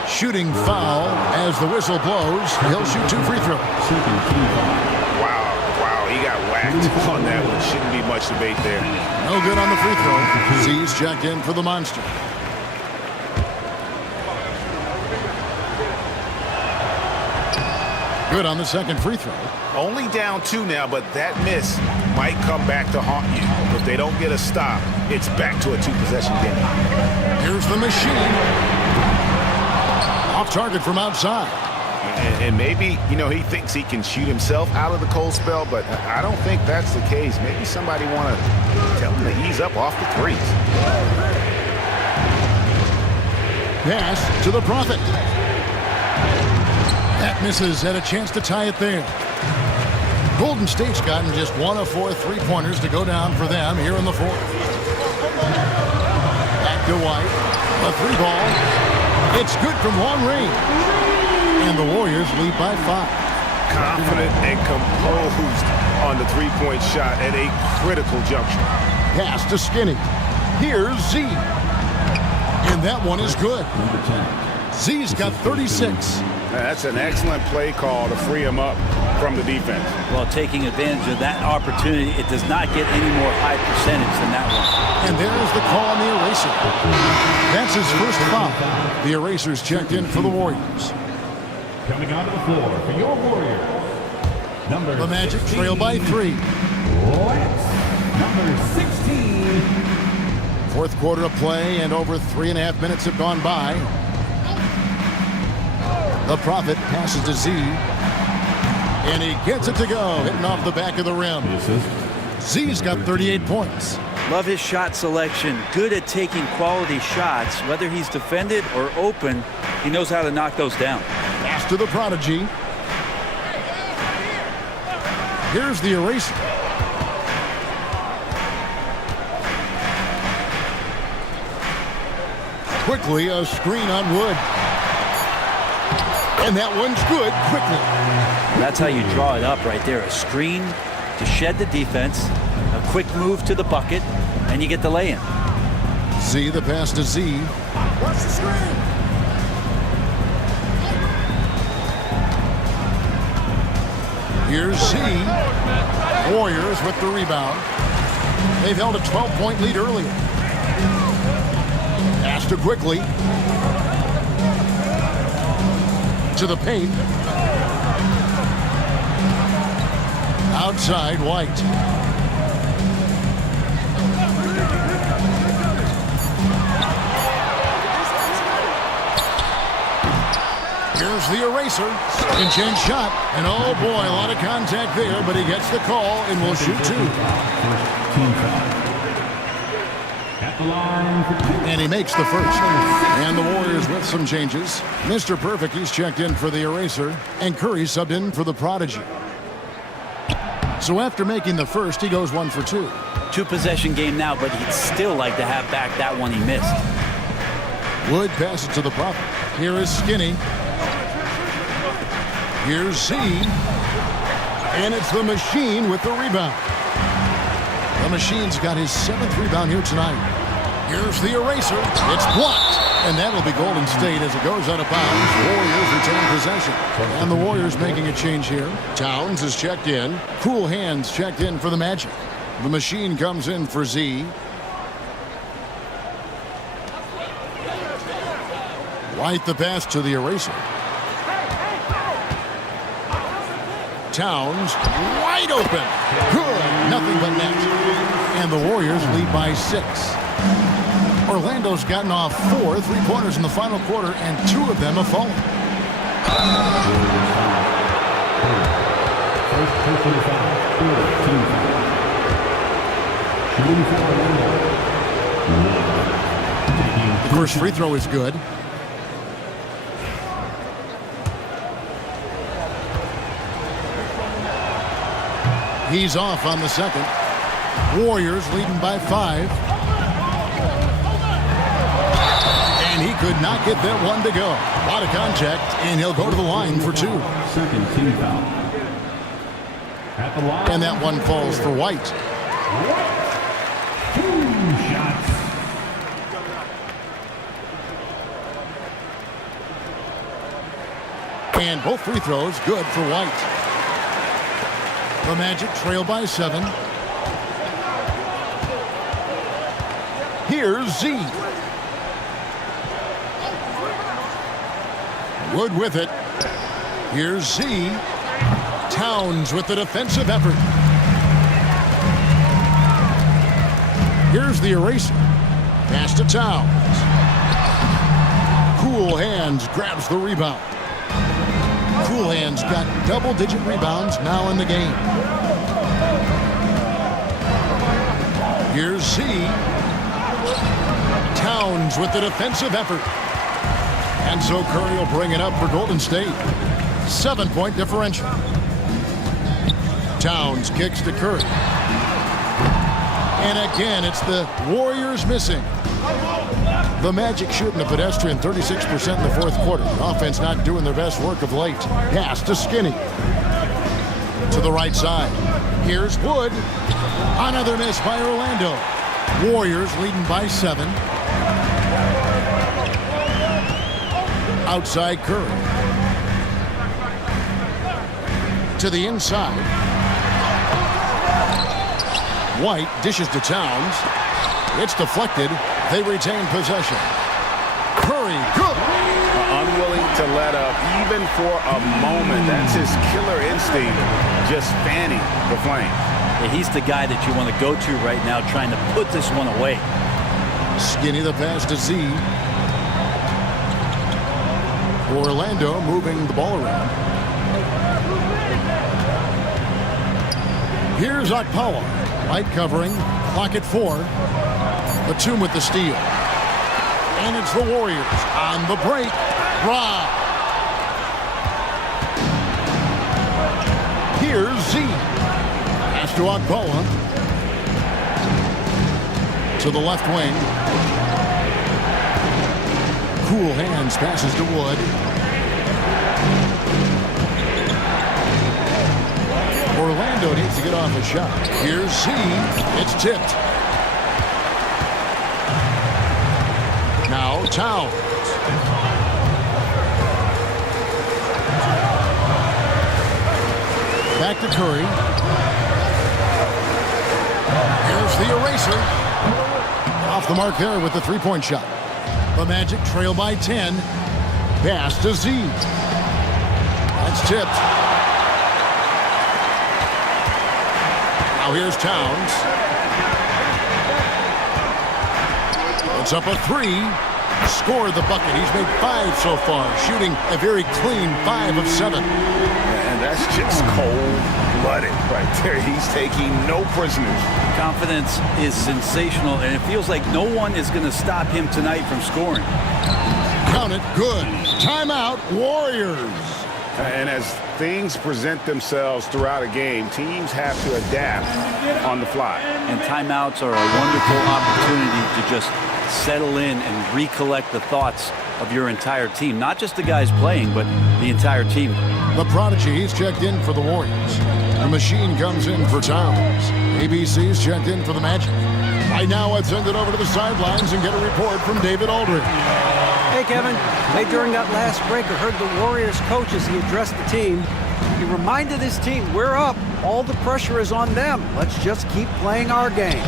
Shooting foul as the whistle blows. He'll shoot 2 free throws. Wow, he got whacked on that one. Shouldn't be much debate there. No good on the free throw. Z's checked in for the Monster. Good on the second free throw. Only down 2 now, but that miss might come back to haunt you. If they don't get a stop, it's back to a 2-possession game. Here's the Machine. Off target from outside. And maybe, he thinks he can shoot himself out of the cold spell, but I don't think that's the case. Maybe somebody want to tell him to ease up off the threes. Pass to the Prophet. That misses, had a chance to tie it there. Golden State's gotten just 1 of 4 3-pointers to go down for them here in the fourth. Back to White. A 3-ball. It's good from long range. And the Warriors lead by 5. Confident and composed on the 3-point shot at a critical juncture. Pass to Skinny. Here's Z. And that one is good. Number 10. Z's got 36. That's an excellent play call to free him up from the defense. Well, taking advantage of that opportunity, it does not get any more high percentage than that one. And there's the call on the eraser. That's his first foul. The eraser's checked in for the Warriors. Coming onto the floor for your Warriors. Number The Magic 16, trail by 3. Lance. Number 16. Fourth quarter of play, and over 3.5 minutes have gone by. The Prophet passes to Z. And he gets it to go, hitting off the back of the rim. Z's got 38 points. Love his shot selection. Good at taking quality shots. Whether he's defended or open, he knows how to knock those down. Pass to the Prodigy. Here's the eraser. Quickly, a screen on Wood. And that one's good quickly. That's how you draw it up right there. A screen to shed the defense, a quick move to the bucket, and you get the lay-in. Z, the pass to Z. Watch the screen. Here's Z. Warriors with the rebound. They've held a 12-point lead earlier. Pass to quickly. To the paint. Outside, White. Here's the eraser. Second chance shot. And oh boy, a lot of contact there, but he gets the call and will shoot 2. Team foul. At the line for 2. And he makes the first. And the Warriors with some changes. Mr. Perfect, he's checked in for the eraser. And Curry subbed in for the Prodigy. So after making the first, he goes 1 for 2. 2-possession game now, but he'd still like to have back that one he missed. Wood passes to the Prophet. Here is Skinny. Here's Z. And it's the Machine with the rebound. The Machine's got his 7th rebound here tonight. Here's the eraser. It's blocked. And that'll be Golden State as it goes out of bounds. Warriors retain possession. And the Warriors making a change here. Towns is checked in. Cool Hands checked in for the Magic. The Machine comes in for Z. White the pass to the eraser. Towns wide open. Good. Nothing but net. And the Warriors lead by 6. Orlando's gotten off 4 3-pointers in the final quarter, and 2 of them have fallen. First personal foul. Team foul. Shooting for Orlando. The first free throw is good. He's off on the second. Warriors leading by 5. And he could not get that one to go. A lot of contact, and he'll go to the line for 2. Second team foul. At the line. And that one falls for White. 2 shots. And both free throws good for White. The Magic trail by 7. Here's Z. Wood with it. Here's Z. Towns with the defensive effort. Here's the eraser. Pass to Towns. Cool Hands grabs the rebound. Cool Hands got double-digit rebounds now in the game. Here's Z. Towns with the defensive effort. And so Curry will bring it up for Golden State. 7-point differential. Towns kicks to Curry. And again, it's the Warriors missing. The Magic shooting a pedestrian 36% in the fourth quarter. The offense not doing their best work of late. Pass to Skinny. To the right side. Here's Wood. Another miss by Orlando. Warriors leading by 7. Outside Curry. To the inside. White dishes to Towns. It's deflected. They retain possession. Curry, good. Unwilling to let up even for a moment. That's his killer instinct, just fanning the flame. Yeah, he's the guy that you want to go to right now, trying to put this one away. Skinny the pass to Z. Orlando moving the ball around. Here's Okpala. Light covering. Clock at 4. Batum with the steal. And it's the Warriors on the break. Rob. Here's Z. Pass to Okpala. To the left wing. Cool hands passes to Wood. Orlando needs to get off a shot. Here's Z. It's tipped. Now Towns. Back to Curry. Here's the eraser. Off the mark there with the three-point shot. The Magic trail by 10. Pass to Z. That's tipped. Now here's Towns. It's up a 3. Scored the bucket. He's made 5 so far, shooting a very clean 5 of 7. And that's just cold-blooded right there. He's taking no prisoners. Confidence is sensational, and it feels like no one is going to stop him tonight from scoring. Count it. Good. Timeout. Warriors. And as things present themselves throughout a game, teams have to adapt on the fly. And timeouts are a wonderful opportunity to just settle in and recollect the thoughts of your entire team. Not just the guys playing, but the entire team. The Prodigy, he's checked in for the Warriors. The Machine comes in for Towns. ABC's checked in for the Magic. Right now, let's send it over to the sidelines and get a report from David Aldridge. Hey, Kevin. Hey, during that last break, I heard the Warriors coach as he addressed the team. He reminded his team, we're up. All the pressure is on them. Let's just keep playing our game.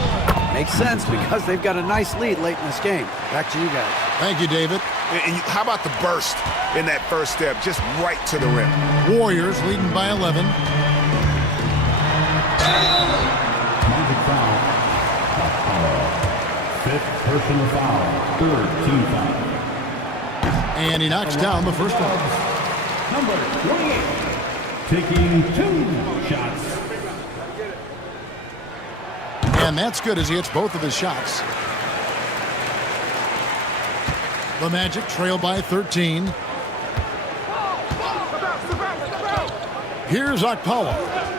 Makes sense because they've got a nice lead late in this game. Back to you guys. Thank you, David. And how about the burst in that first step, just right to the rim? Warriors leading by 11. Magic foul. Fifth personal foul. Third team foul. And he knocks down the first one. Number 28. Taking 2 shots. And that's good as he hits both of his shots. The Magic trail by 13. Here's Okpala.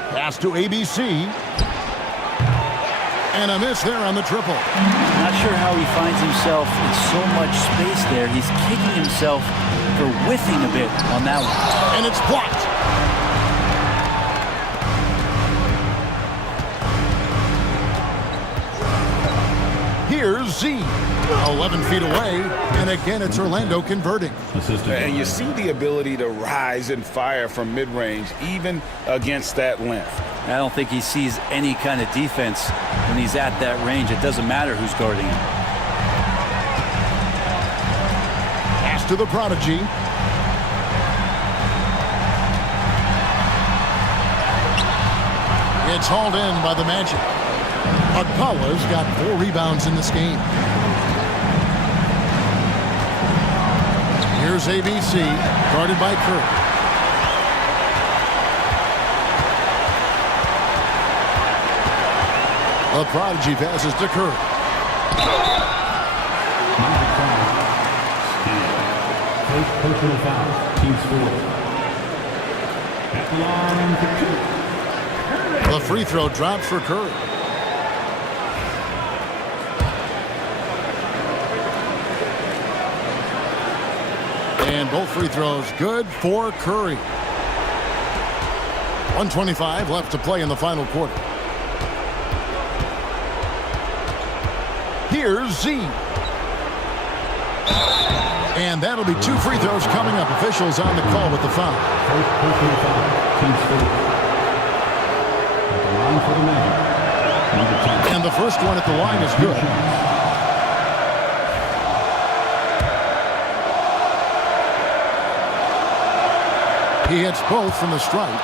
Pass to ABC. And a miss there on the triple. Not sure how he finds himself in so much space there. He's kicking himself for whiffing a bit on that one. And it's blocked. Here's Z. 11 feet away. And again, it's Orlando converting. And you see the ability to rise and fire from mid-range, even against that length. I don't think he sees any kind of defense when he's at that range. It doesn't matter who's guarding him. Pass to the Prodigy. It's hauled in by the Magic. Okpala's got 4 rebounds in this game. Here's ABC, guarded by Curry. The Prodigy passes to Curry. First personal foul. Team score. At the line for 2. The free throw drops for Curry. And both free throws good for Curry. 1:25 left to play in the final quarter. Here's Z. And that'll be 2 free throws coming up. Officials on the call with the foul. First personal foul. Team State. At the line for the Magic. Number 10. And the first one at the line is good. He hits both from the stripe.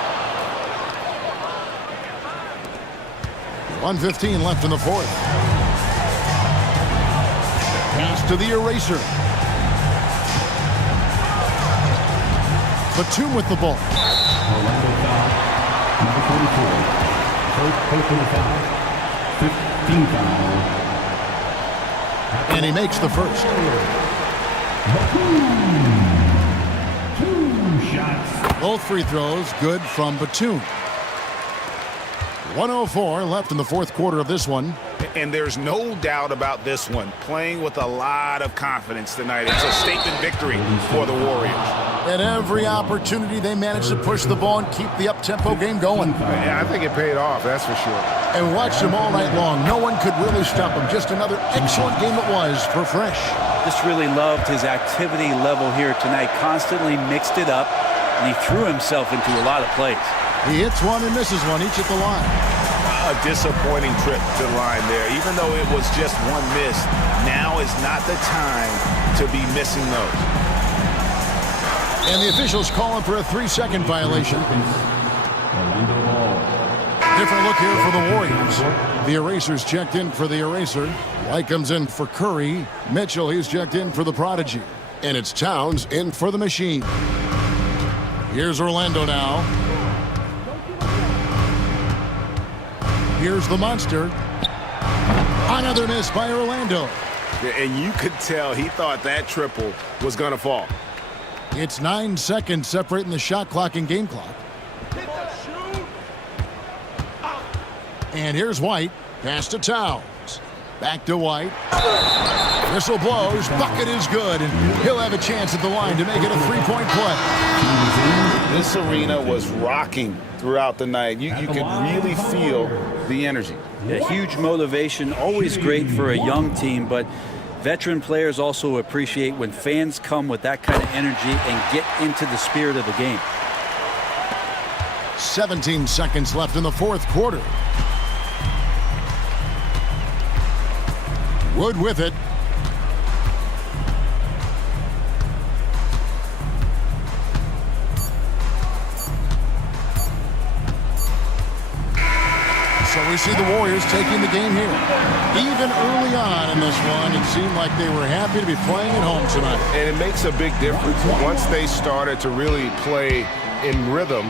1:15 left in the fourth. Pass to the eraser. Batum with the ball. Orlando foul. Number 44. First personal foul. 15 foul. And he makes the first. Batum. 2 shots. Both free throws good from Batum. 1:04 left in the fourth quarter of this one. And there's no doubt about this one. Playing with a lot of confidence tonight. It's a statement victory for the Warriors. At every opportunity, they managed to push the ball and keep the up-tempo game going. Yeah, I think it paid off, that's for sure. And watched them all night long. No one could really stop them. Just another excellent game it was for Fresh. Just really loved his activity level here tonight. Constantly mixed it up, and he threw himself into a lot of plays. He hits one and misses one, each at the line. A disappointing trip to the line there. Even though it was just one miss, now is not the time to be missing those. And the officials calling for a 3-second violation. Orlando ball. Different look here for the Warriors. The Erasers checked in for the Eraser. White comes in for Curry. Mitchell, he's checked in for the Prodigy. And it's Towns in for the Machine. Here's Orlando now. Here's the Monster. Another miss by Orlando. And you could tell he thought that triple was going to fall. It's 9 seconds separating the shot clock and game clock. And here's White. Pass to Towns. Back to White. Whistle blows. Bucket is good. And he'll have a chance at the line to make it a 3-point play. This arena was rocking throughout the night. You could really feel the energy. Yeah, huge motivation, always great for a young team, but veteran players also appreciate when fans come with that kind of energy and get into the spirit of the game. 17 seconds left in the fourth quarter. Wood with it. So we see the Warriors taking the game here. Even early on in this one, it seemed like they were happy to be playing at home tonight. And it makes a big difference. Once they started to really play in rhythm,